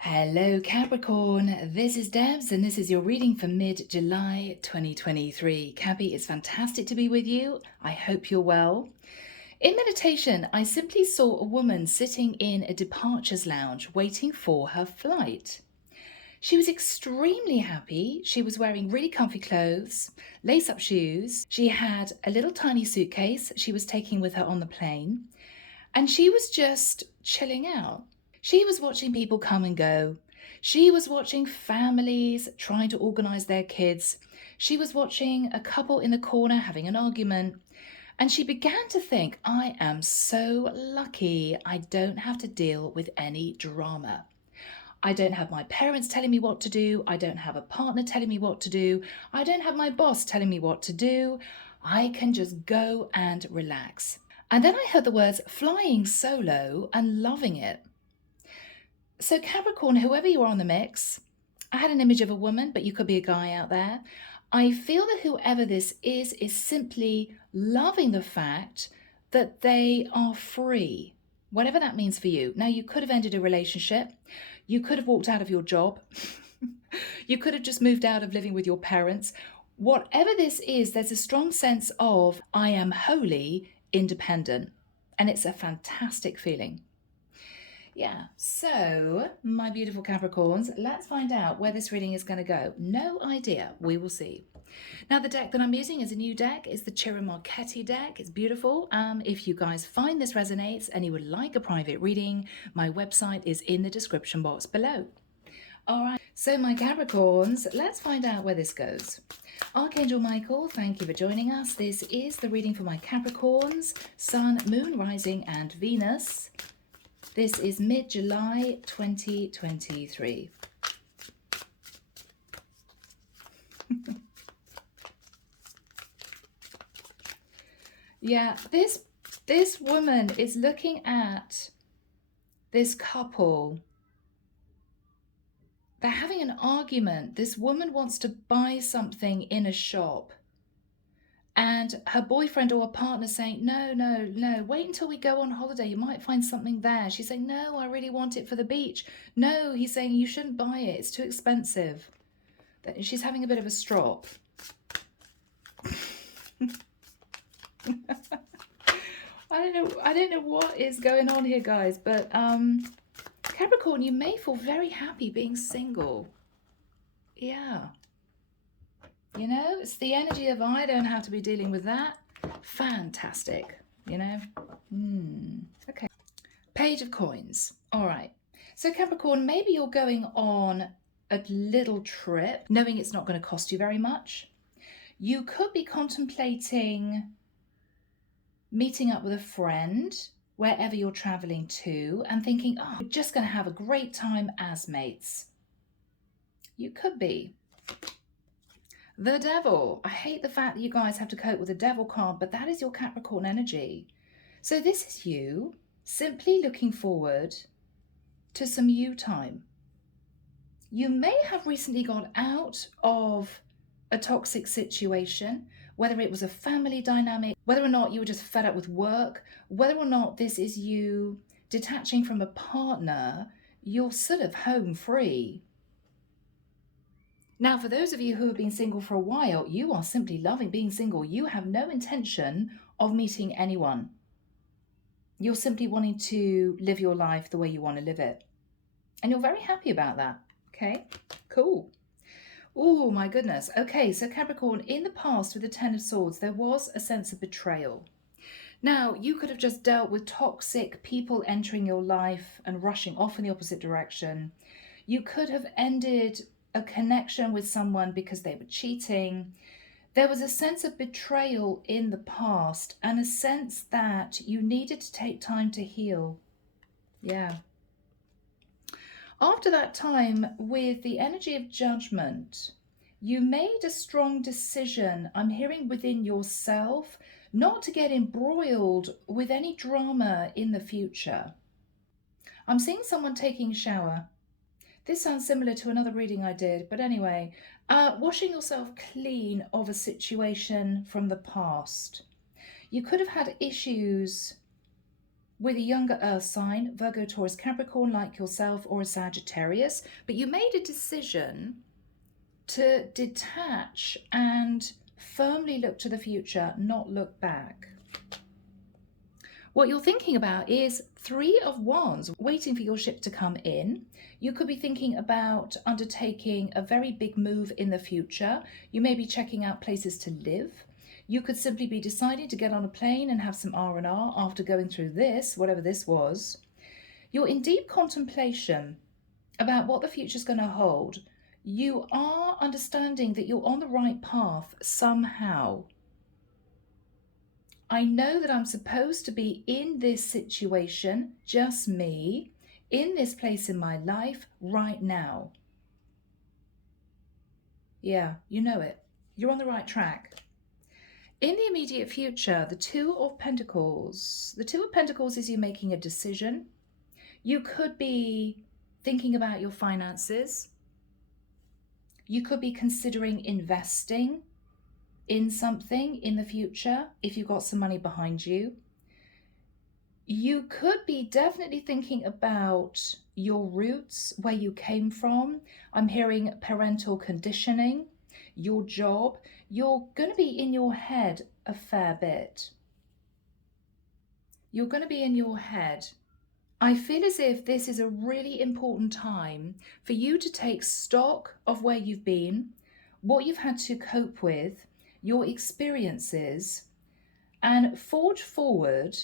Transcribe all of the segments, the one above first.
Hello Capricorn, this is Debs and this is your reading for mid-July 2023. Cappy, it's fantastic to be with you. I hope you're well. In meditation, I simply saw a woman sitting in a departures lounge waiting for her flight. She was extremely happy. She was wearing really comfy clothes, lace-up shoes. She had a little tiny suitcase she was taking with her on the plane, and she was just chilling out. She was watching people come and go. She was watching families trying to organize their kids. She was watching a couple in the corner having an argument. And she began to think, I am so lucky I don't have to deal with any drama. I don't have my parents telling me what to do. I don't have a partner telling me what to do. I don't have my boss telling me what to do. I can just go and relax. And then I heard the words flying solo and loving it. So Capricorn, whoever you are on the mix, I had an image of a woman, but you could be a guy out there. I feel that whoever this is simply loving the fact that they are free, whatever that means for you. Now, you could have ended a relationship. You could have walked out of your job. You could have just moved out of living with your parents. Whatever this is, there's a strong sense of I am wholly independent. And it's a fantastic feeling. Yeah, so my beautiful Capricorns, let's find out where this reading is going to go. No idea. We will see. Now, the deck that I'm using is a new deck. It's the Ciro Marchetti deck. It's beautiful. If you guys find this resonates and you would like a private reading, my website is in the description box below. All right, so my Capricorns, let's find out where this goes. Archangel Michael, thank you for joining us. This is the reading for my Capricorns, Sun, Moon, Rising, and Venus. This is mid-July 2023. Yeah, this woman is looking at this couple. They're having an argument. This woman wants to buy something in a shop. And her boyfriend or a partner saying, no, wait until we go on holiday. You might find something there. She's saying, no, I really want it for the beach. No, he's saying, you shouldn't buy it. It's too expensive. She's having a bit of a strop. I don't know what is going on here, guys, but Capricorn, you may feel very happy being single. Yeah. You know, it's the energy of I don't have to be dealing with that. Fantastic, you know. Okay. Page of Coins. All right. So Capricorn, maybe you're going on a little trip, knowing it's not going to cost you very much. You could be contemplating meeting up with a friend wherever you're traveling to and thinking, oh, we're just going to have a great time as mates. You could be. The Devil. I hate the fact that you guys have to cope with the Devil card, but that is your Capricorn energy. So this is you simply looking forward to some you time. You may have recently got out of a toxic situation, whether it was a family dynamic, whether or not you were just fed up with work, whether or not this is you detaching from a partner, you're sort of home free. Now, for those of you who have been single for a while, you are simply loving being single. You have no intention of meeting anyone. You're simply wanting to live your life the way you want to live it. And you're very happy about that. Okay, cool. Oh, my goodness. Okay, so Capricorn, in the past with the Ten of Swords, there was a sense of betrayal. Now, you could have just dealt with toxic people entering your life and rushing off in the opposite direction. You could have ended a connection with someone because they were cheating. There was a sense of betrayal in the past and a sense that you needed to take time to heal. Yeah. After that time, with the energy of judgment, you made a strong decision, I'm hearing within yourself, not to get embroiled with any drama in the future. I'm seeing someone taking a shower. This sounds similar to another reading I did, but anyway, washing yourself clean of a situation from the past. You could have had issues with a younger earth sign, Virgo, Taurus, Capricorn, like yourself, or a Sagittarius, but you made a decision to detach and firmly look to the future, not look back. What you're thinking about is Three of Wands, waiting for your ship to come in. You could be thinking about undertaking a very big move in the future. You may be checking out places to live. You could simply be deciding to get on a plane and have some R&R after going through this, whatever this was. You're in deep contemplation about what the future's going to hold. You are understanding that you're on the right path somehow. I know that I'm supposed to be in this situation, just me, in this place in my life right now. Yeah, you know it. You're on the right track. In the immediate future, the Two of Pentacles. The Two of Pentacles is you making a decision. You could be thinking about your finances. You could be considering investing in something in the future if you've got some money behind you. You could be definitely thinking about your roots, where you came from. I'm hearing parental conditioning, your job. You're going to be in your head a fair bit. You're going to be in your head. I feel as if this is a really important time for you to take stock of where you've been, what you've had to cope with, your experiences, and forge forward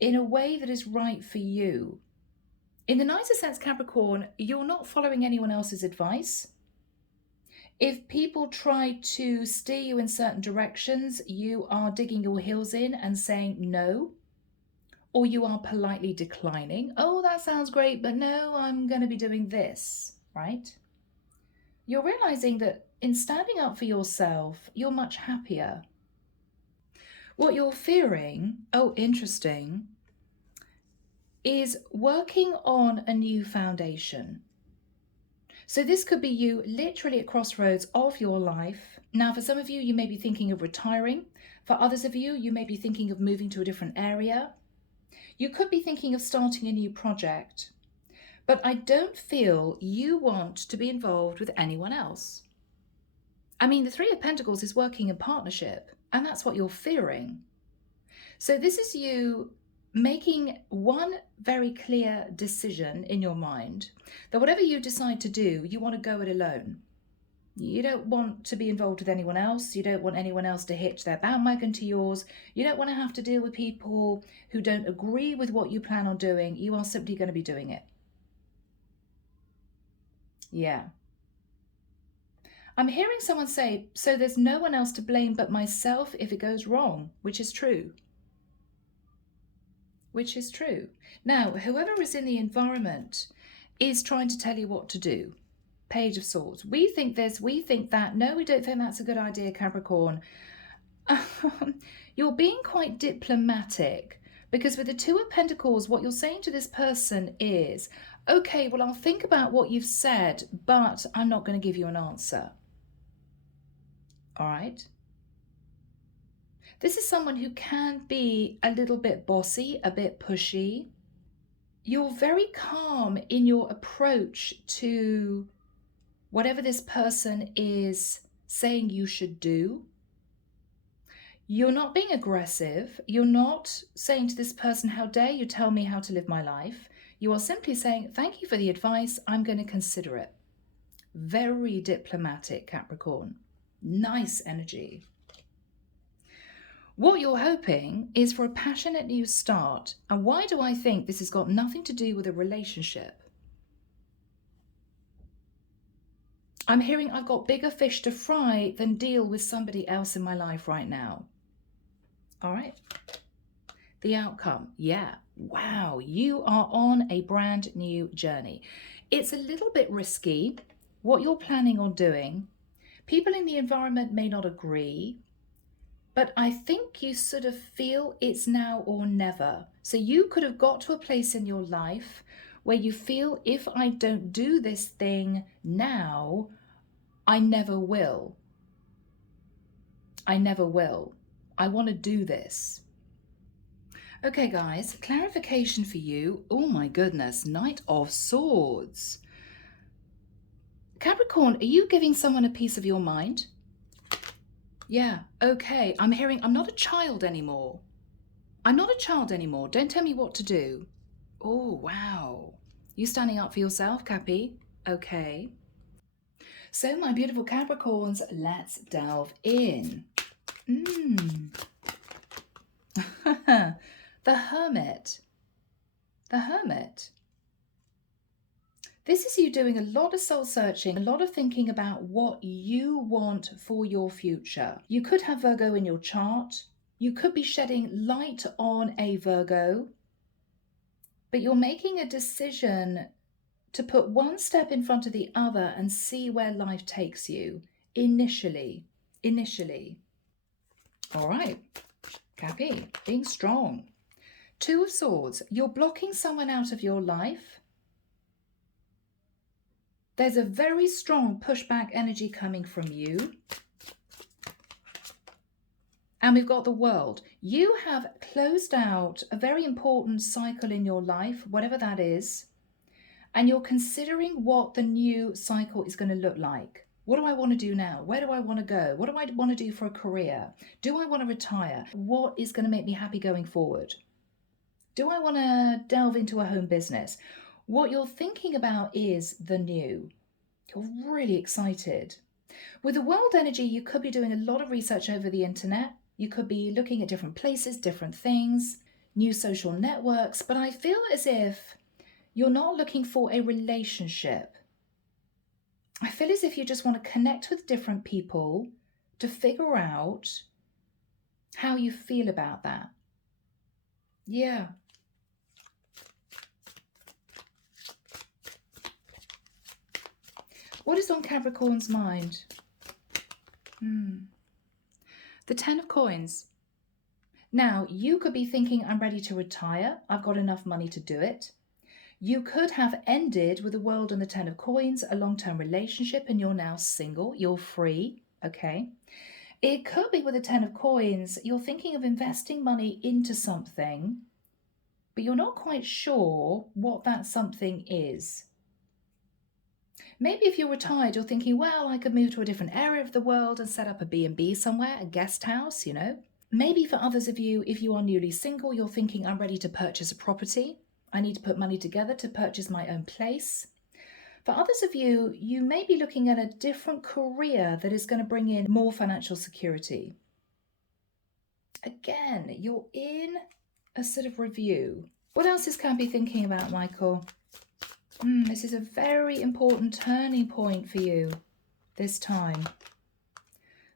in a way that is right for you. In the nicer sense, Capricorn, you're not following anyone else's advice. If people try to steer you in certain directions, you are digging your heels in and saying no, or you are politely declining. Oh, that sounds great, but no, I'm going to be doing this, right? You're realizing that in standing up for yourself, you're much happier. What you're fearing, oh, interesting, is working on a new foundation. So this could be you literally at crossroads of your life. Now, for some of you, you may be thinking of retiring. For others of you, you may be thinking of moving to a different area. You could be thinking of starting a new project. But I don't feel you want to be involved with anyone else. I mean, the Three of Pentacles is working in partnership, and that's what you're fearing. So this is you making one very clear decision in your mind that whatever you decide to do, you want to go it alone. You don't want to be involved with anyone else. You don't want anyone else to hitch their bandwagon to yours. You don't want to have to deal with people who don't agree with what you plan on doing. You are simply going to be doing it. Yeah. I'm hearing someone say, so there's no one else to blame but myself if it goes wrong, which is true. Which is true. Now, whoever is in the environment is trying to tell you what to do. Page of Swords. We think this, we think that. No, we don't think that's a good idea, Capricorn. You're being quite diplomatic, because with the Two of Pentacles, what you're saying to this person is, okay, well, I'll think about what you've said, but I'm not going to give you an answer. All right? This is someone who can be a little bit bossy, a bit pushy. You're very calm in your approach to whatever this person is saying you should do. You're not being aggressive. You're not saying to this person, how dare you tell me how to live my life? You are simply saying, thank you for the advice. I'm going to consider it. Very diplomatic, Capricorn. Nice energy. What you're hoping is for a passionate new start. And why do I think this has got nothing to do with a relationship? I'm hearing I've got bigger fish to fry than deal with somebody else in my life right now. All right. The outcome. Yeah. Wow. You are on a brand new journey. It's a little bit risky what you're planning on doing. People in the environment may not agree, but I think you sort of feel it's now or never. So you could have got to a place in your life where you feel, if I don't do this thing now, I never will. I never will. I want to do this. Okay, guys, clarification for you. Oh my goodness, Knight of Swords. Capricorn, are you giving someone a piece of your mind? Yeah, okay. I'm hearing I'm not a child anymore. I'm not a child anymore. Don't tell me what to do. Oh, wow. You standing up for yourself, Cappy? Okay. So, my beautiful Capricorns, let's delve in. The Hermit. The Hermit. This is you doing a lot of soul searching, a lot of thinking about what you want for your future. You could have Virgo in your chart. You could be shedding light on a Virgo, but you're making a decision to put one step in front of the other and see where life takes you initially. All right, Cappy, being strong. Two of Swords, you're blocking someone out of your life. There's a very strong pushback energy coming from you. And we've got the World. You have closed out a very important cycle in your life, whatever that is, and you're considering what the new cycle is going to look like. What do I want to do now? Where do I want to go? What do I want to do for a career? Do I want to retire? What is going to make me happy going forward? Do I want to delve into a home business? What you're thinking about is the new. You're really excited. With the World energy, you could be doing a lot of research over the internet. You could be looking at different places, different things, new social networks, but I feel as if you're not looking for a relationship. I feel as if you just want to connect with different people to figure out how you feel about that. Yeah. What is on Capricorn's mind? The Ten of Coins. Now, you could be thinking, I'm ready to retire. I've got enough money to do it. You could have ended with the World and the Ten of Coins, a long-term relationship, and you're now single. You're free, okay? It could be with the Ten of Coins, you're thinking of investing money into something, but you're not quite sure what that something is. Maybe if you're retired, you're thinking, well, I could move to a different area of the world and set up a B&B somewhere, a guest house, you know. Maybe for others of you, if you are newly single, you're thinking, I'm ready to purchase a property. I need to put money together to purchase my own place. For others of you, you may be looking at a different career that is going to bring in more financial security. Again, you're in a sort of review. What else is Cappy thinking about, Michael? This is a very important turning point for you this time.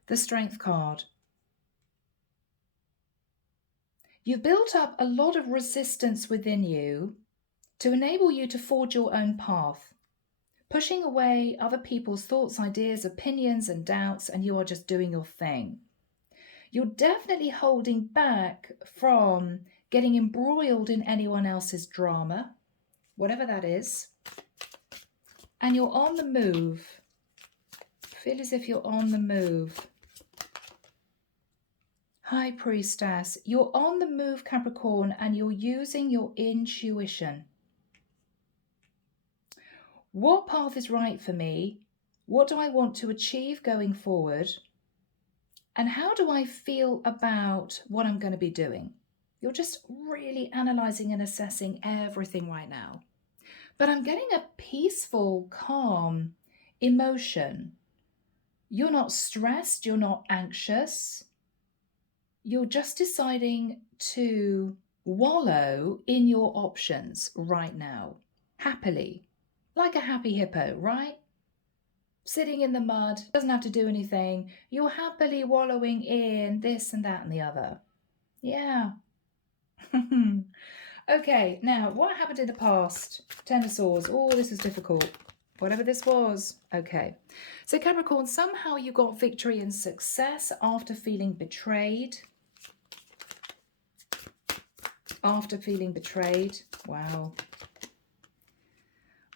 The Strength card. You've built up a lot of resistance within you to enable you to forge your own path, pushing away other people's thoughts, ideas, opinions, and doubts, and you are just doing your thing. You're definitely holding back from getting embroiled in anyone else's drama, whatever that is. And you're on the move. Feel as if you're on the move. High Priestess, you're on the move, Capricorn, and you're using your intuition. What path is right for me? What do I want to achieve going forward? And how do I feel about what I'm going to be doing? You're just really analysing and assessing everything right now. But I'm getting a peaceful, calm emotion. You're not stressed, you're not anxious. You're just deciding to wallow in your options right now, happily, like a happy hippo, right? Sitting in the mud, doesn't have to do anything. You're happily wallowing in this and that and the other. Yeah. Okay, now what happened in the past? Ten of Swords. Oh, this is difficult. Whatever this was. Okay. So Capricorn, somehow you got victory and success after feeling betrayed. After feeling betrayed. Wow.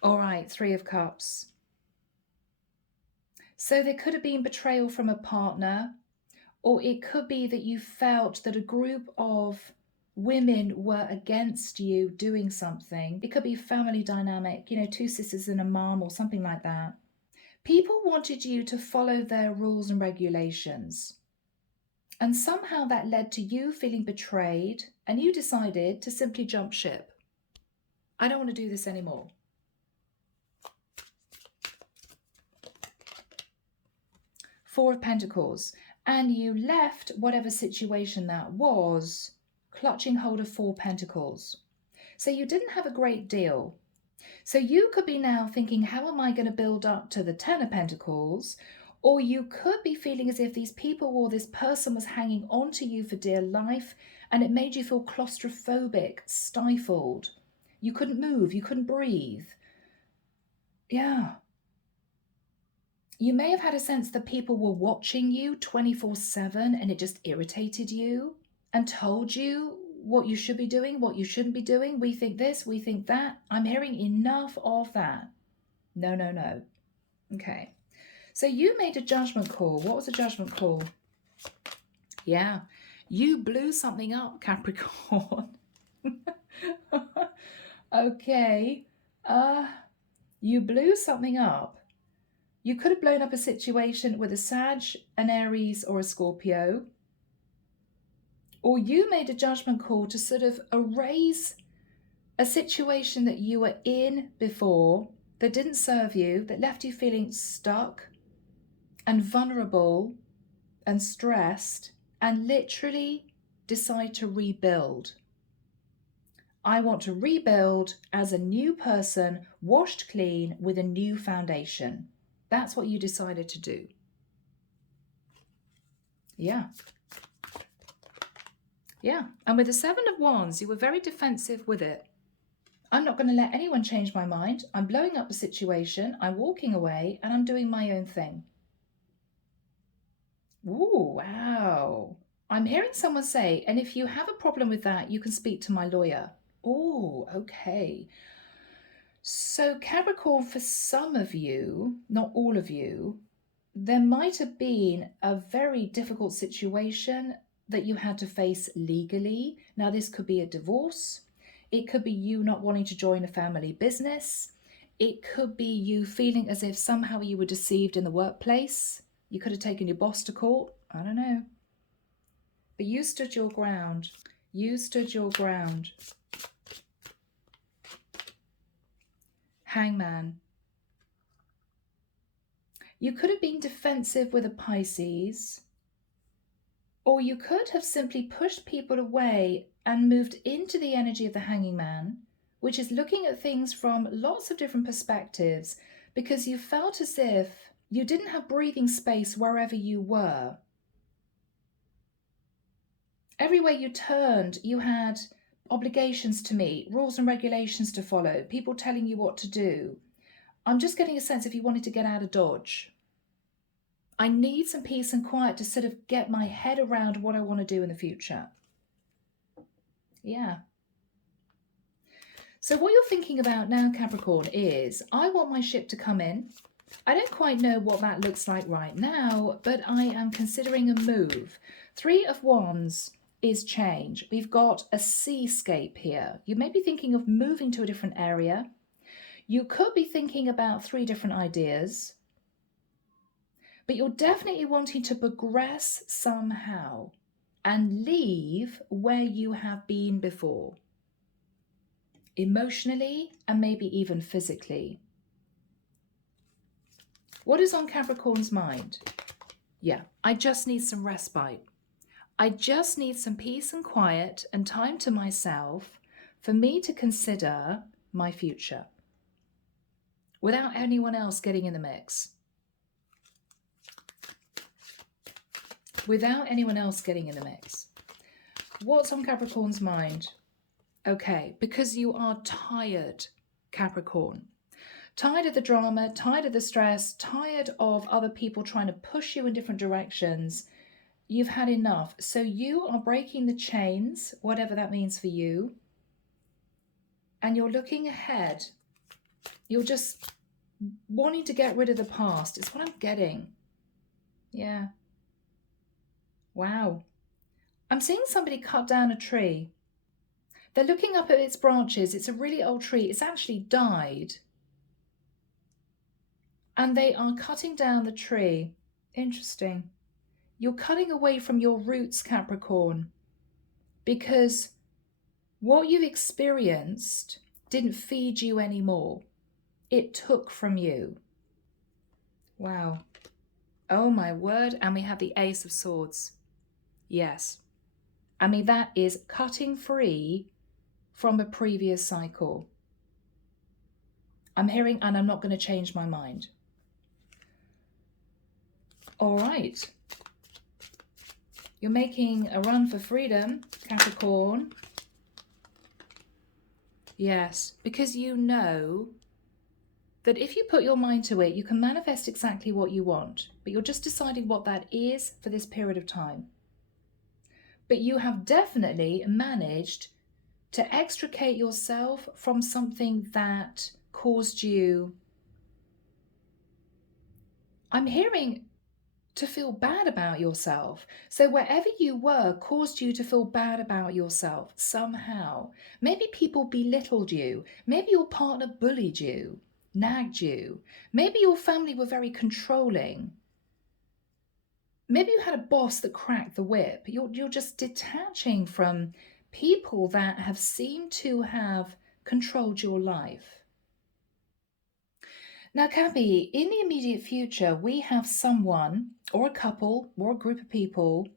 All right, Three of Cups. So there could have been betrayal from a partner, or it could be that you felt that a group of women were against you doing something. It could be family dynamic, you know, two sisters and a mom or something like that. People wanted you to follow their rules and regulations. And somehow that led to you feeling betrayed, and you decided to simply jump ship. I don't want to do this anymore. Four of Pentacles. And you left whatever situation that was, clutching hold of Four Pentacles. So you didn't have a great deal. So you could be now thinking, how am I going to build up to the Ten of Pentacles? Or you could be feeling as if these people or this person was hanging on to you for dear life, and it made you feel claustrophobic, stifled. You couldn't move, you couldn't breathe. Yeah. You may have had a sense that people were watching you 24/7 and it just irritated you and told you what you should be doing, what you shouldn't be doing. We think this, we think that. I'm hearing enough of that. No, no, no. Okay. So you made a judgment call. What was a judgment call? Yeah. You blew something up, Capricorn. Okay. You blew something up. You could have blown up a situation with a Sag, an Aries, or a Scorpio. Or you made a judgment call to sort of erase a situation that you were in before that didn't serve you, that left you feeling stuck and vulnerable and stressed, and literally decide to rebuild. I want to rebuild as a new person, washed clean with a new foundation. That's what you decided to do. Yeah. Yeah. And with the Seven of Wands, you were very defensive with it. I'm not going to let anyone change my mind. I'm blowing up the situation. I'm walking away and I'm doing my own thing. Ooh, wow. I'm hearing someone say, and if you have a problem with that, you can speak to my lawyer. Oh, okay. So Capricorn, for some of you, not all of you, there might have been a very difficult situation that you had to face legally. Now, this could be a divorce. It could be you not wanting to join a family business. It could be you feeling as if somehow you were deceived in the workplace. You could have taken your boss to court. I don't know. But you stood your ground. You stood your ground. Hangman. You could have been defensive with a Pisces, or you could have simply pushed people away and moved into the energy of the Hanging Man, which is looking at things from lots of different perspectives, because you felt as if you didn't have breathing space wherever you were. Everywhere you turned, you had obligations to meet, rules and regulations to follow, people telling you what to do. I'm just getting a sense if you wanted to get out of Dodge. I need some peace and quiet to sort of get my head around what I want to do in the future. Yeah. So what you're thinking about now, Capricorn, is I want my ship to come in. I don't quite know what that looks like right now, but I am considering a move. Three of Wands is change. We've got a seascape here. You may be thinking of moving to a different area. You could be thinking about three different ideas, but you're definitely wanting to progress somehow and leave where you have been before, emotionally and maybe even physically. What is on Capricorn's mind? Yeah, I just need some respite. I just need some peace and quiet and time to myself for me to consider my future without anyone else getting in the mix. Without anyone else getting in the mix. What's on Capricorn's mind? Okay, because you are tired, Capricorn. Tired of the drama, tired of the stress, tired of other people trying to push you in different directions. You've had enough. So you are breaking the chains, whatever that means for you. And you're looking ahead. You're just wanting to get rid of the past. It's what I'm getting. Yeah. Wow. I'm seeing somebody cut down a tree. They're looking up at its branches. It's a really old tree. It's actually died. And they are cutting down the tree. Interesting. You're cutting away from your roots, Capricorn, because what you've experienced didn't feed you anymore. It took from you. Wow. Oh my word. And we have the Ace of Swords. Yes. I mean, that is cutting free from a previous cycle. I'm hearing, and I'm not going to change my mind. All right. You're making a run for freedom, Capricorn. Yes, because you know that if you put your mind to it, you can manifest exactly what you want, but you're just deciding what that is for this period of time. But you have definitely managed to extricate yourself from something that caused you, I'm hearing, to feel bad about yourself. So wherever you were caused you to feel bad about yourself somehow. Maybe people belittled you. Maybe your partner bullied you, nagged you. Maybe your family were very controlling. Maybe you had a boss that cracked the whip. You're just detaching from people that have seemed to have controlled your life. Now, Cappy, in the immediate future, we have someone or a couple or a group of people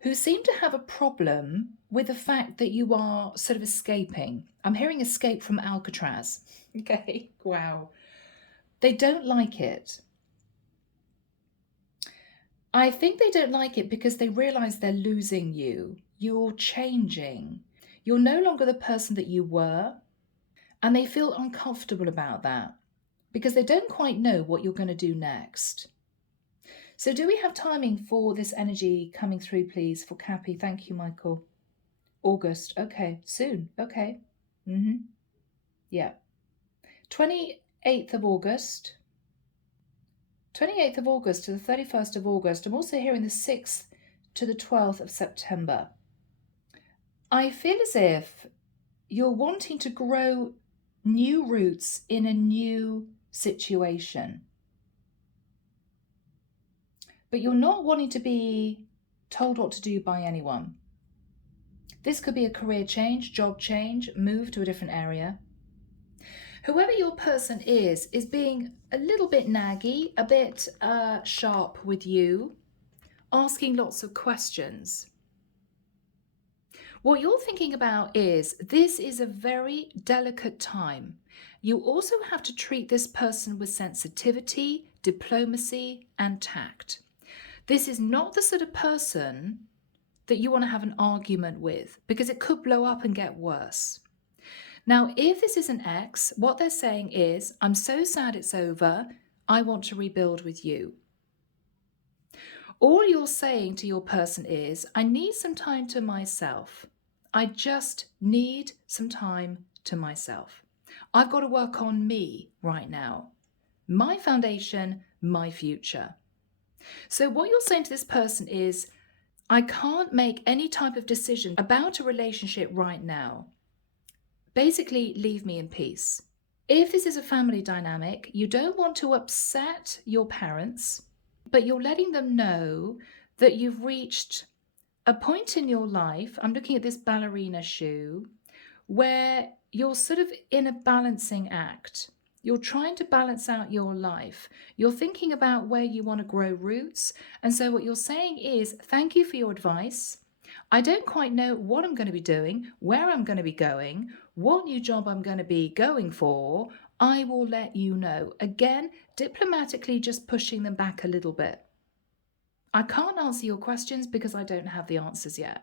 who seem to have a problem with the fact that you are sort of escaping. I'm hearing escape from Alcatraz. Okay, wow. They don't like it. I think they don't like it because they realize they're losing you. You're changing. You're no longer the person that you were, and they feel uncomfortable about that because they don't quite know what you're going to do next. So do we have timing for this energy coming through, please, for Cappy? Thank you, Michael. August. Okay, soon. Okay. Yeah. 28th of August. 28th of August to the 31st of August. I'm also hearing the 6th to the 12th of September. I feel as if you're wanting to grow new roots in a new situation. But you're not wanting to be told what to do by anyone. This could be a career change, job change, move to a different area. Whoever your person is being a little bit naggy, a bit sharp with you, asking lots of questions. What you're thinking about is this is a very delicate time. You also have to treat this person with sensitivity, diplomacy, and tact. This is not the sort of person that you want to have an argument with because it could blow up and get worse. Now, if this is an ex, what they're saying is, I'm so sad it's over, I want to rebuild with you. All you're saying to your person is, I need some time to myself. I just need some time to myself. I've got to work on me right now. My foundation, my future. So what you're saying to this person is, I can't make any type of decision about a relationship right now. Basically, leave me in peace. If this is a family dynamic, you don't want to upset your parents, but you're letting them know that you've reached a point in your life, I'm looking at this ballerina shoe, where you're sort of in a balancing act. You're trying to balance out your life. You're thinking about where you want to grow roots. And so what you're saying is, thank you for your advice. I don't quite know what I'm going to be doing, where I'm going to be going, what new job I'm going to be going for. I will let you know. Again, diplomatically just pushing them back a little bit. I can't answer your questions because I don't have the answers yet.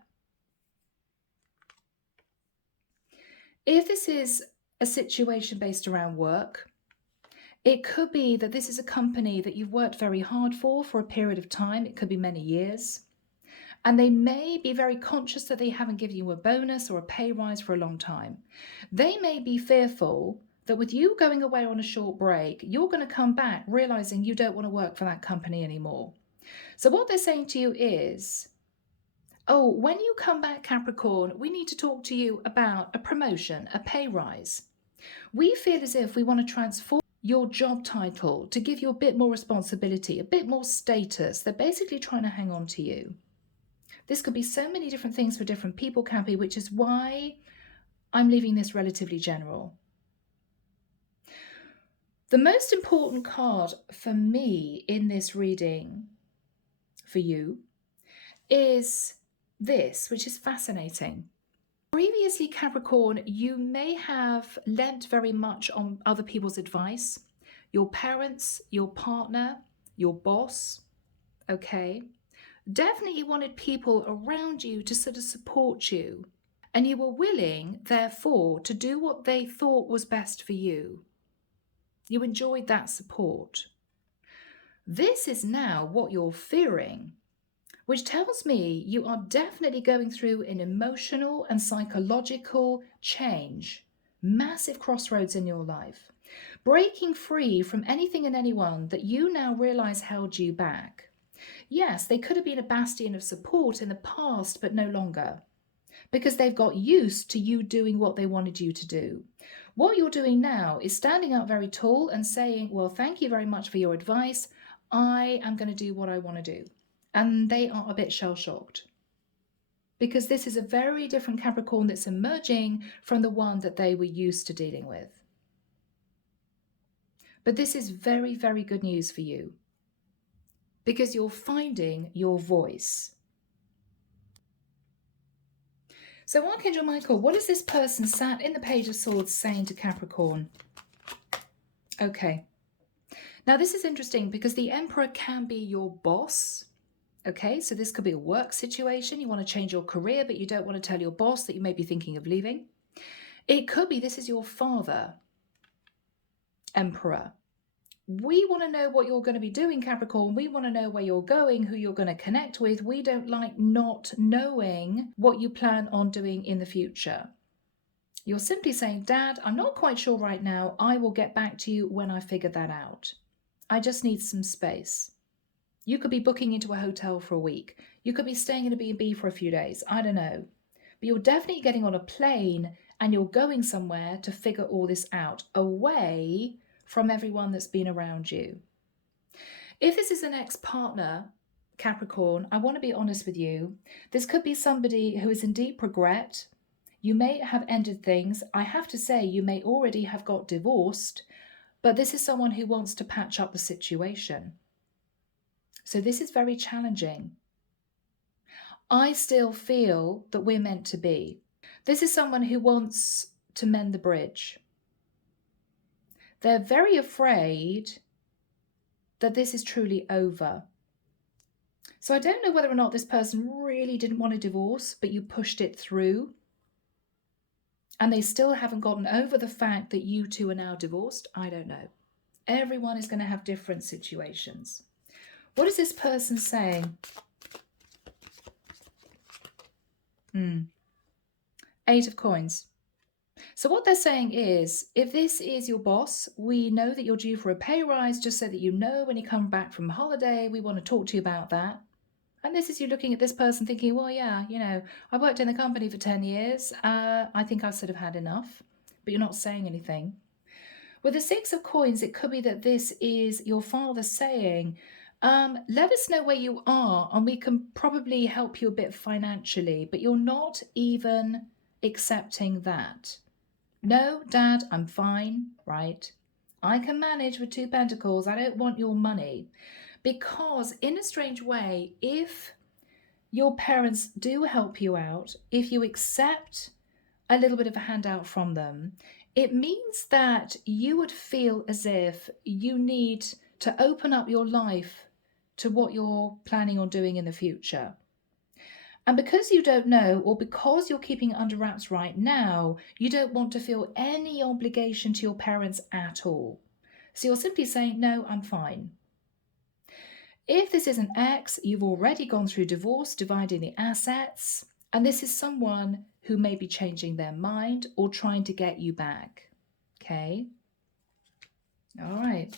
If this is a situation based around work, it could be that this is a company that you've worked very hard for a period of time. It could be many years. And they may be very conscious that they haven't given you a bonus or a pay rise for a long time. They may be fearful that with you going away on a short break, you're going to come back realizing you don't want to work for that company anymore. So what they're saying to you is, Oh, when you come back, Capricorn, we need to talk to you about a promotion, a pay rise. We feel as if we want to transform your job title to give you a bit more responsibility, a bit more status. They're basically trying to hang on to you. This could be so many different things for different people, Cappy, which is why I'm leaving this relatively general. The most important card for me in this reading for you is this, which is fascinating. Previously, Capricorn, you may have lent very much on other people's advice, your parents, your partner, your boss, okay? Definitely wanted people around you to sort of support you. And you were willing, therefore, to do what they thought was best for you. You enjoyed that support. This is now what you're fearing, which tells me you are definitely going through an emotional and psychological change, massive crossroads in your life, breaking free from anything and anyone that you now realize held you back. Yes, they could have been a bastion of support in the past, but no longer, because they've got used to you doing what they wanted you to do. What you're doing now is standing up very tall and saying, well, thank you very much for your advice. I am going to do what I want to do. And they are a bit shell-shocked, because this is a very different Capricorn that's emerging from the one that they were used to dealing with. But this is very, very good news for you, because you're finding your voice. So Archangel Michael, what is this person sat in the Page of Swords saying to Capricorn? Okay. Now this is interesting because the Emperor can be your boss. Okay, so this could be a work situation. You want to change your career, but you don't want to tell your boss that you may be thinking of leaving. It could be this is your father, Emperor. We want to know what you're going to be doing, Capricorn. We want to know where you're going, who you're going to connect with. We don't like not knowing what you plan on doing in the future. You're simply saying, Dad, I'm not quite sure right now. I will get back to you when I figure that out. I just need some space. You could be booking into a hotel for a week. You could be staying in a B&B for a few days. I don't know. But you're definitely getting on a plane and you're going somewhere to figure all this out, away from everyone that's been around you. If this is an ex-partner, Capricorn, I want to be honest with you. This could be somebody who is in deep regret. You may have ended things. I have to say, you may already have got divorced, but this is someone who wants to patch up the situation. So this is very challenging. I still feel that we're meant to be. This is someone who wants to mend the bridge. They're very afraid that this is truly over. So I don't know whether or not this person really didn't want a divorce, but you pushed it through. And they still haven't gotten over the fact that you two are now divorced. I don't know. Everyone is going to have different situations. What is this person saying? Eight of Coins. So what they're saying is, if this is your boss, we know that you're due for a pay rise, just so that you know when you come back from holiday, we want to talk to you about that. And this is you looking at this person thinking, well, yeah, you know, I worked in the company for 10 years. I think I've sort of had enough, but you're not saying anything. With the Six of Coins, it could be that this is your father saying, let us know where you are and we can probably help you a bit financially, but you're not even accepting that. No, Dad, I'm fine, right? I can manage with 2 Pentacles. I don't want your money. Because in a strange way, if your parents do help you out, if you accept a little bit of a handout from them, it means that you would feel as if you need to open up your life to what you're planning on doing in the future. And because you don't know, or because you're keeping it under wraps right now, you don't want to feel any obligation to your parents at all. So you're simply saying, no, I'm fine. If this is an ex, you've already gone through divorce, dividing the assets, and this is someone who may be changing their mind or trying to get you back. Okay? All right.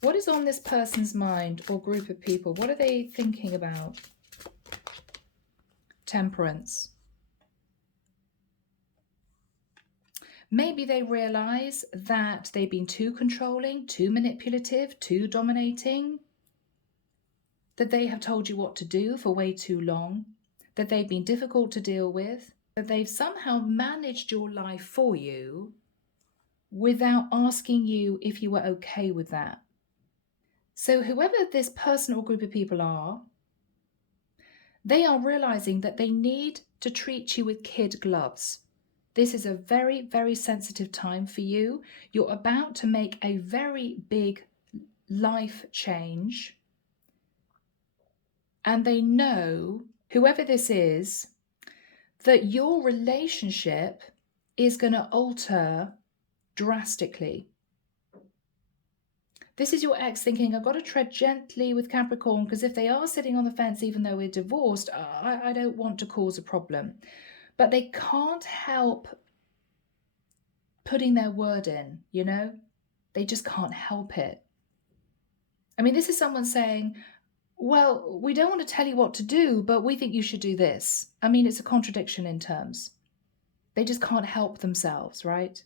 What is on this person's mind or group of people? What are they thinking about? Temperance. Maybe they realize that they've been too controlling, too manipulative, too dominating, that they have told you what to do for way too long, that they've been difficult to deal with, that they've somehow managed your life for you without asking you if you were okay with that. So whoever this person or group of people are, they are realizing that they need to treat you with kid gloves. This is a very, very sensitive time for you. You're about to make a very big life change. And they know, whoever this is, that your relationship is going to alter drastically. This is your ex thinking, I've got to tread gently with Capricorn, because if they are sitting on the fence, even though we're divorced, I don't want to cause a problem. But they can't help putting their word in, you know? They just can't help it. I mean, this is someone saying, well, we don't want to tell you what to do, but we think you should do this. I mean, it's a contradiction in terms. They just can't help themselves, right?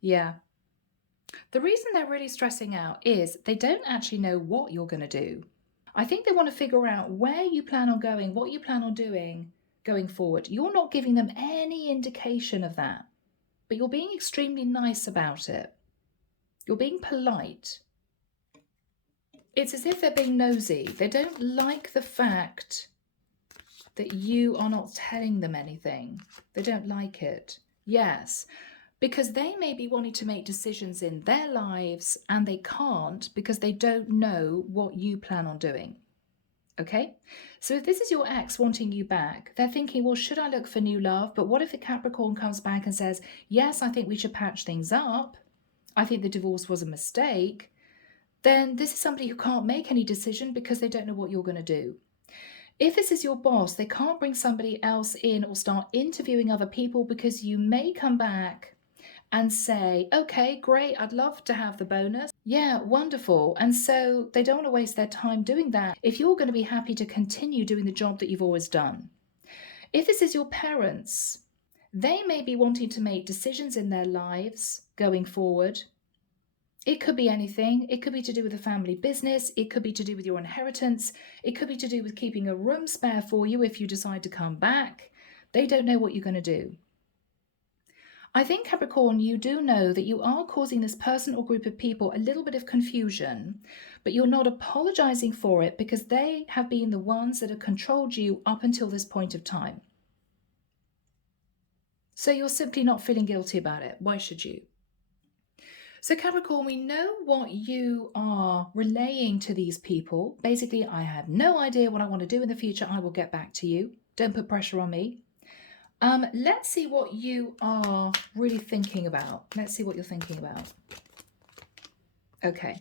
Yeah. The reason they're really stressing out is they don't actually know what you're going to do. I think they want to figure out where you plan on going, what you plan on doing going forward. You're not giving them any indication of that, but you're being extremely nice about it. You're being polite. It's as if they're being nosy. They don't like the fact that you are not telling them anything. They don't like it. Yes. Because they may be wanting to make decisions in their lives and they can't because they don't know what you plan on doing. Okay? So if this is your ex wanting you back, they're thinking, well, should I look for new love? But what if the Capricorn comes back and says, yes, I think we should patch things up. I think the divorce was a mistake. Then this is somebody who can't make any decision because they don't know what you're going to do. If this is your boss, they can't bring somebody else in or start interviewing other people because you may come back and say, okay, great, I'd love to have the bonus. Yeah, wonderful. And so they don't want to waste their time doing that if you're going to be happy to continue doing the job that you've always done. If this is your parents, they may be wanting to make decisions in their lives going forward. It could be anything. It could be to do with a family business. It could be to do with your inheritance. It could be to do with keeping a room spare for you if you decide to come back. They don't know what you're going to do. I think, Capricorn, you do know that you are causing this person or group of people a little bit of confusion, but you're not apologizing for it because they have been the ones that have controlled you up until this point of time. So you're simply not feeling guilty about it. Why should you? So Capricorn, we know what you are relaying to these people. Basically, I have no idea what I want to do in the future. I will get back to you. Don't put pressure on me. Let's see what you are really thinking about. Let's see what you're thinking about. Okay.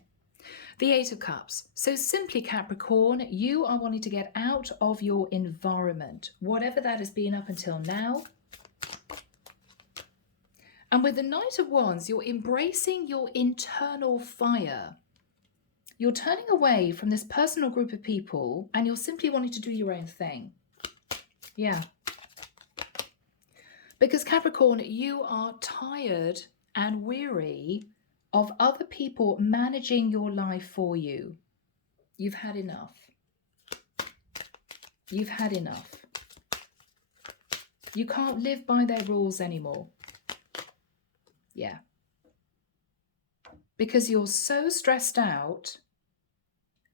The Eight of Cups. So simply, Capricorn, you are wanting to get out of your environment, whatever that has been up until now. And with the Knight of Wands, you're embracing your internal fire. You're turning away from this personal group of people and you're simply wanting to do your own thing. Yeah. Because Capricorn, you are tired and weary of other people managing your life for you. You've had enough. You've had enough. You can't live by their rules anymore. Yeah. Because you're so stressed out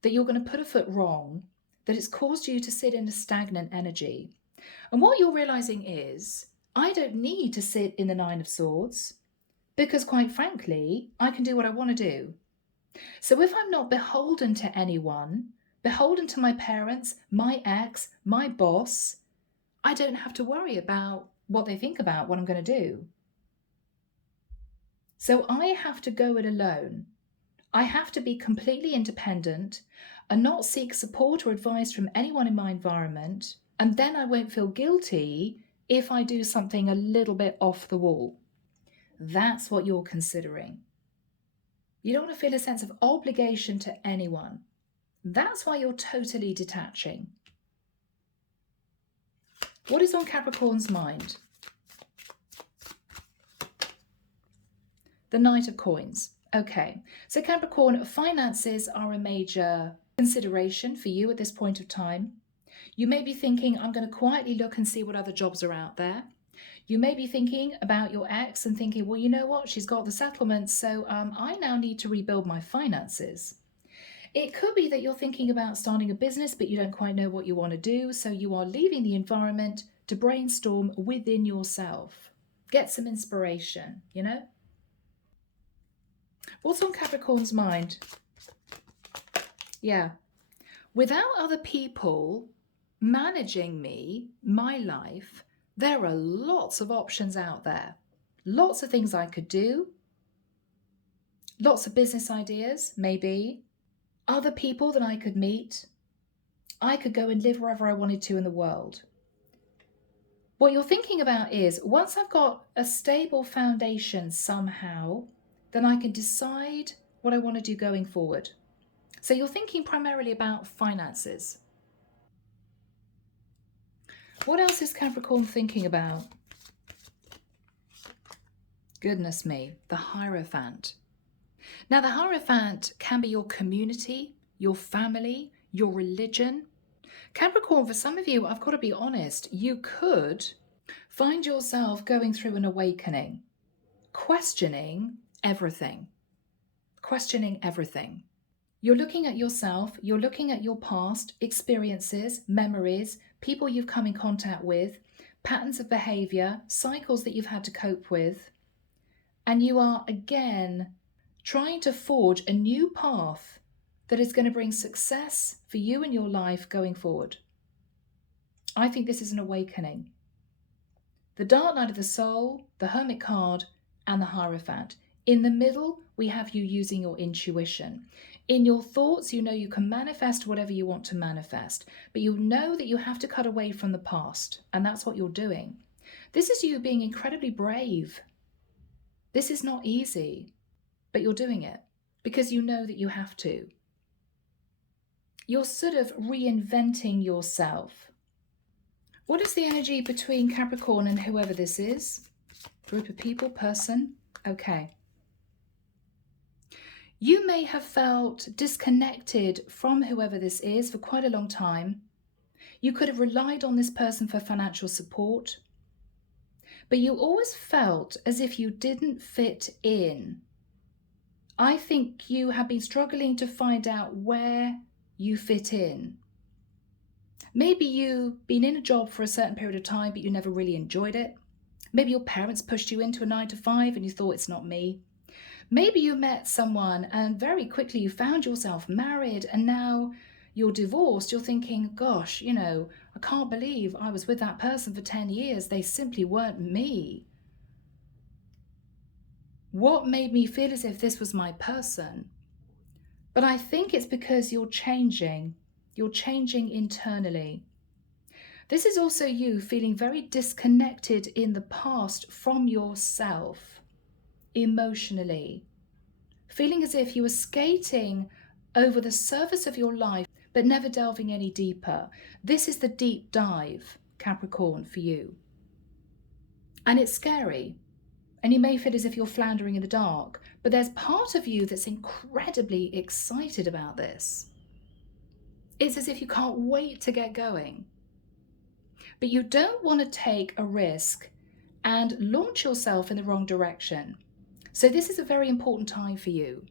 that you're going to put a foot wrong, that it's caused you to sit in a stagnant energy. And what you're realizing is, I don't need to sit in the Nine of Swords because, quite frankly, I can do what I want to do. So if I'm not beholden to anyone, beholden to my parents, my ex, my boss, I don't have to worry about what they think about what I'm going to do. So I have to go it alone. I have to be completely independent and not seek support or advice from anyone in my environment. And then I won't feel guilty if I do something a little bit off the wall. That's what you're considering. You don't want to feel a sense of obligation to anyone. That's why you're totally detaching. What is on Capricorn's mind? The Knight of Coins. Okay, so Capricorn, finances are a major consideration for you at this point of time. You may be thinking, I'm going to quietly look and see what other jobs are out there. You may be thinking about your ex and thinking, well, you know what? She's got the settlement, so I now need to rebuild my finances. It could be that you're thinking about starting a business, but you don't quite know what you want to do, so you are leaving the environment to brainstorm within yourself. Get some inspiration, you know? What's on Capricorn's mind? Yeah. Without other people managing me, my life, there are lots of options out there. Lots of things I could do. Lots of business ideas, maybe. Other people that I could meet. I could go and live wherever I wanted to in the world. What you're thinking about is, once I've got a stable foundation somehow, then I can decide what I want to do going forward. So you're thinking primarily about finances. What else is Capricorn thinking about? Goodness me, the Hierophant. Now, the Hierophant can be your community, your family, your religion. Capricorn, for some of you, I've got to be honest, you could find yourself going through an awakening, questioning everything. Questioning everything. You're looking at yourself, you're looking at your past experiences, memories, people you've come in contact with, patterns of behavior, cycles that you've had to cope with, and you are again trying to forge a new path that is going to bring success for you in your life going forward. I think this is an awakening. The Dark Night of the Soul, the Hermit card, and the Hierophant. In the middle, we have you using your intuition. In your thoughts, you know you can manifest whatever you want to manifest, but you know that you have to cut away from the past, and that's what you're doing. This is you being incredibly brave. This is not easy, but you're doing it because you know that you have to. You're sort of reinventing yourself. What is the energy between Capricorn and whoever this is? Group of people, person? Okay. You may have felt disconnected from whoever this is for quite a long time. You could have relied on this person for financial support, but you always felt as if you didn't fit in. I think you have been struggling to find out where you fit in. Maybe you've been in a job for a certain period of time, but you never really enjoyed it. Maybe your parents pushed you into a 9-to-5 and you thought, it's not me. Maybe you met someone and very quickly you found yourself married and now you're divorced. You're thinking, gosh, you know, I can't believe I was with that person for 10 years. They simply weren't me. What made me feel as if this was my person? But I think it's because you're changing. You're changing internally. This is also you feeling very disconnected in the past from yourself. Emotionally, feeling as if you were skating over the surface of your life, but never delving any deeper. This is the deep dive, Capricorn, for you. And it's scary. And you may feel as if you're floundering in the dark, but there's part of you that's incredibly excited about this. It's as if you can't wait to get going. But you don't want to take a risk and launch yourself in the wrong direction. So this is a very important time for you.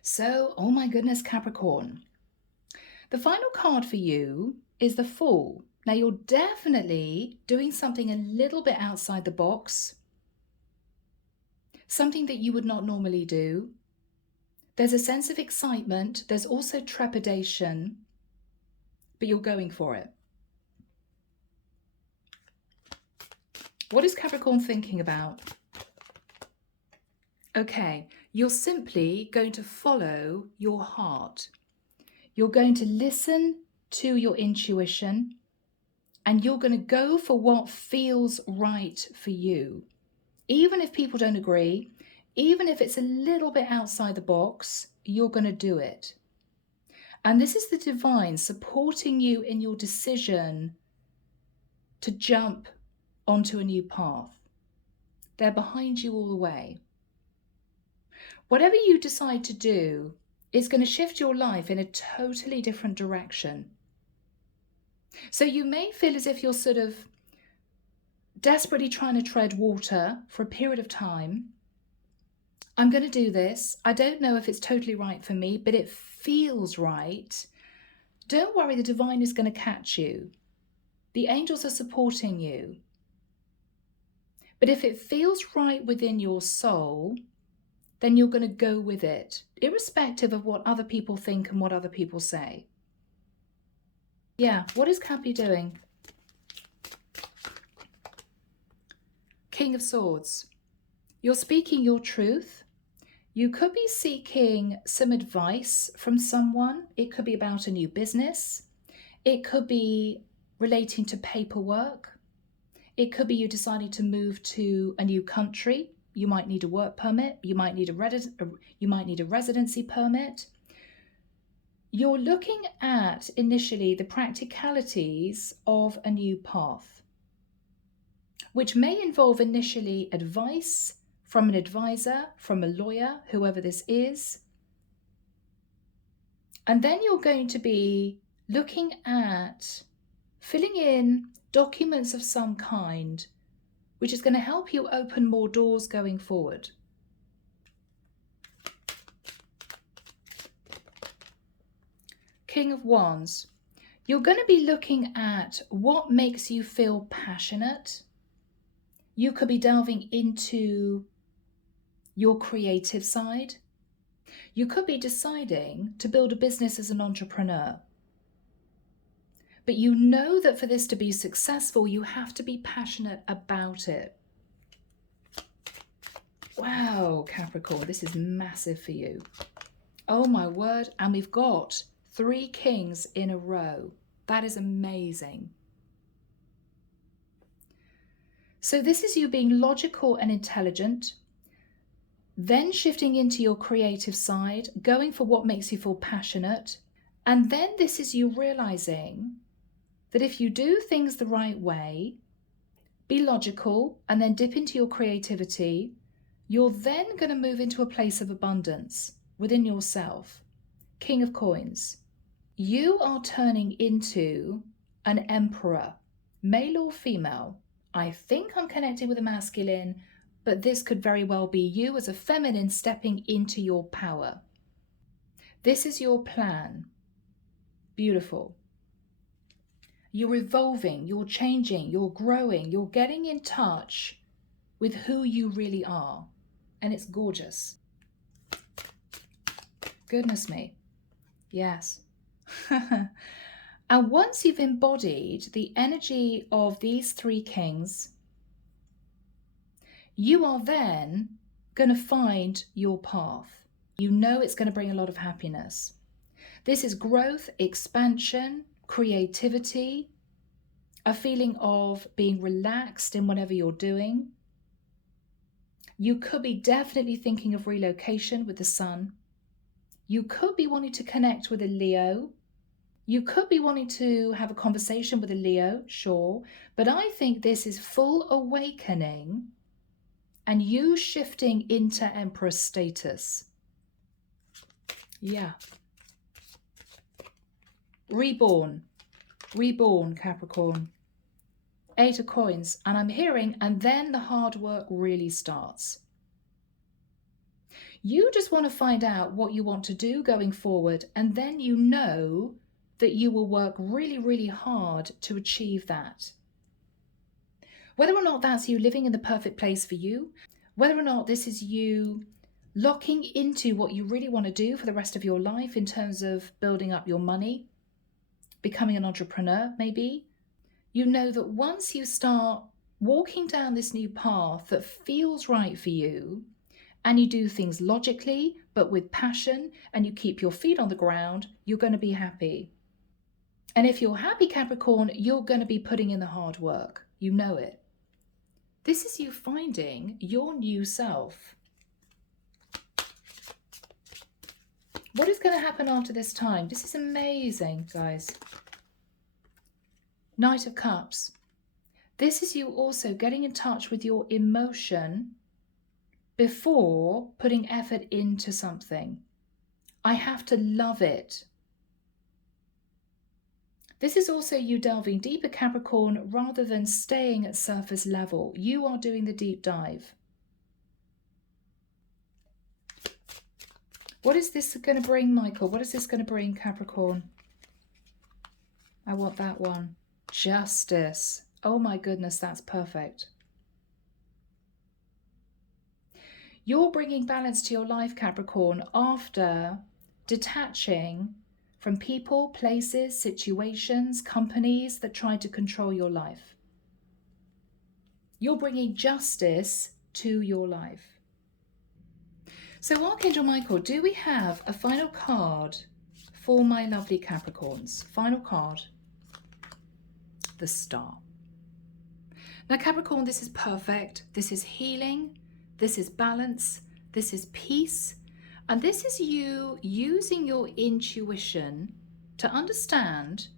So, oh my goodness, Capricorn. The final card for you is the Fool. Now, you're definitely doing something a little bit outside the box. Something that you would not normally do. There's a sense of excitement. There's also trepidation, but you're going for it. What is Capricorn thinking about? Okay, you're simply going to follow your heart. You're going to listen to your intuition, and you're going to go for what feels right for you. Even if people don't agree, even if it's a little bit outside the box, you're going to do it. And this is the divine supporting you in your decision to jump onto a new path. They're behind you all the way. Whatever you decide to do is going to shift your life in a totally different direction. So you may feel as if you're sort of desperately trying to tread water for a period of time. I'm going to do this. I don't know if it's totally right for me, but it feels right. Don't worry, the divine is going to catch you. The angels are supporting you. But if it feels right within your soul, then you're going to go with it, irrespective of what other people think and what other people say. Yeah, what is Cappy doing? King of Swords. You're speaking your truth. You could be seeking some advice from someone. It could be about a new business. It could be relating to paperwork. It could be you deciding to move to a new country. You might need a work permit. You might need a residency permit. You're looking at initially the practicalities of a new path, which may involve initially advice from an advisor, from a lawyer, whoever this is. And then you're going to be looking at filling in documents of some kind, which is going to help you open more doors going forward. King of Wands. You're going to be looking at what makes you feel passionate. You could be delving into your creative side. You could be deciding to build a business as an entrepreneur. But you know that for this to be successful, you have to be passionate about it. Wow, Capricorn, this is massive for you. Oh my word, and we've got 3 kings in a row. That is amazing. So this is you being logical and intelligent, then shifting into your creative side, going for what makes you feel passionate. And then this is you realizing that if you do things the right way, be logical, and then dip into your creativity, you're then going to move into a place of abundance within yourself. King of Coins. You are turning into an emperor, male or female. I think I'm connecting with a masculine, but this could very well be you as a feminine stepping into your power. This is your plan. Beautiful. You're evolving, you're changing, you're growing, you're getting in touch with who you really are. And it's gorgeous. Goodness me. Yes. And once you've embodied the energy of these 3 kings, you are then going to find your path. You know it's going to bring a lot of happiness. This is growth, expansion, creativity, a feeling of being relaxed in whatever you're doing. You could be definitely thinking of relocation with the sun. You could be wanting to connect with a Leo. You could be wanting to have a conversation with a Leo, sure, but I think this is full awakening and you shifting into Empress status. Yeah. Reborn, Capricorn. 8 of Coins, and I'm hearing, and then the hard work really starts. You just want to find out what you want to do going forward, and then you know that you will work really, really hard to achieve that. Whether or not that's you living in the perfect place for you, whether or not this is you locking into what you really want to do for the rest of your life in terms of building up your money, becoming an entrepreneur maybe, you know that once you start walking down this new path that feels right for you, and you do things logically, but with passion, and you keep your feet on the ground, you're going to be happy. And if you're happy, Capricorn, you're going to be putting in the hard work. You know it. This is you finding your new self. What is going to happen after this time? This is amazing, guys. Knight of Cups. This is you also getting in touch with your emotion before putting effort into something. I have to love it. This is also you delving deeper, Capricorn, rather than staying at surface level. You are doing the deep dive. What is this going to bring, Michael? What is this going to bring, Capricorn? I want that one. Justice. Oh my goodness, that's perfect. You're bringing balance to your life, Capricorn, after detaching from people, places, situations, companies that try to control your life. You're bringing justice to your life. So Archangel Michael, do we have a final card for my lovely Capricorns? Final card. The Star. Now Capricorn, this is perfect. This is healing. This is balance. This is peace. And this is you using your intuition to understand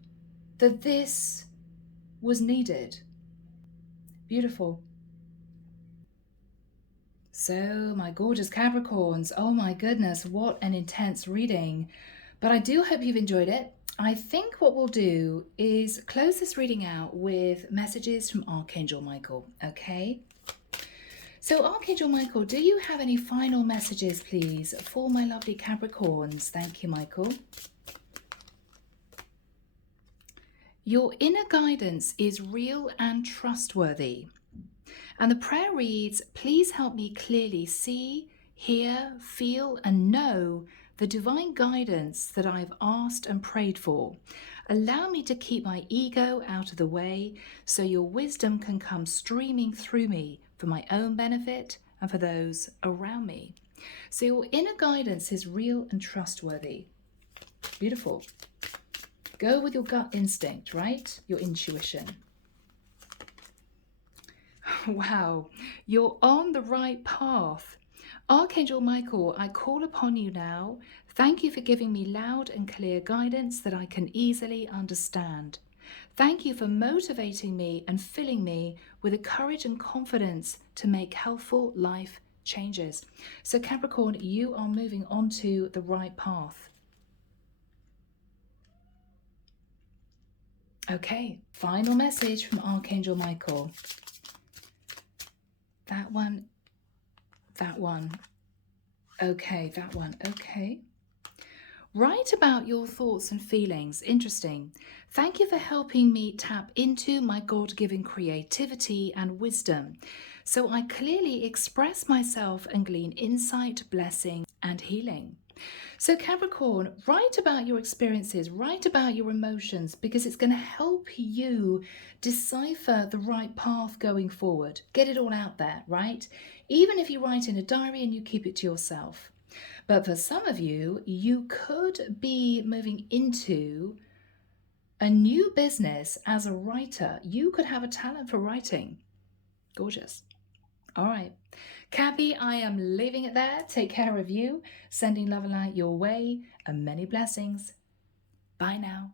that this was needed. Beautiful. So, my gorgeous Capricorns, oh my goodness, what an intense reading. But I do hope you've enjoyed it. I think what we'll do is close this reading out with messages from Archangel Michael, okay? So Archangel Michael, do you have any final messages, please, for my lovely Capricorns? Thank you, Michael. Your inner guidance is real and trustworthy. And the prayer reads, please help me clearly see, hear, feel, and know the divine guidance that I've asked and prayed for. Allow me to keep my ego out of the way so your wisdom can come streaming through me for my own benefit and for those around me. So your inner guidance is real and trustworthy. Beautiful. Go with your gut instinct, right? Your intuition. Wow, you're on the right path. Archangel Michael, I call upon you now. Thank you for giving me loud and clear guidance that I can easily understand. Thank you for motivating me and filling me with the courage and confidence to make helpful life changes. So Capricorn, you are moving onto the right path. Okay, final message from Archangel Michael. That one. Okay, that one. Okay. Write about your thoughts and feelings. Interesting. Thank you for helping me tap into my God-given creativity and wisdom, so I clearly express myself and glean insight, blessing, and healing. So Capricorn, write about your experiences, write about your emotions, because it's going to help you decipher the right path going forward. Get it all out there, right? Even if you write in a diary and you keep it to yourself. But for some of you, you could be moving into a new business as a writer. You could have a talent for writing. Gorgeous. All right. Cappy, I am leaving it there. Take care of you. Sending love and light your way and many blessings. Bye now.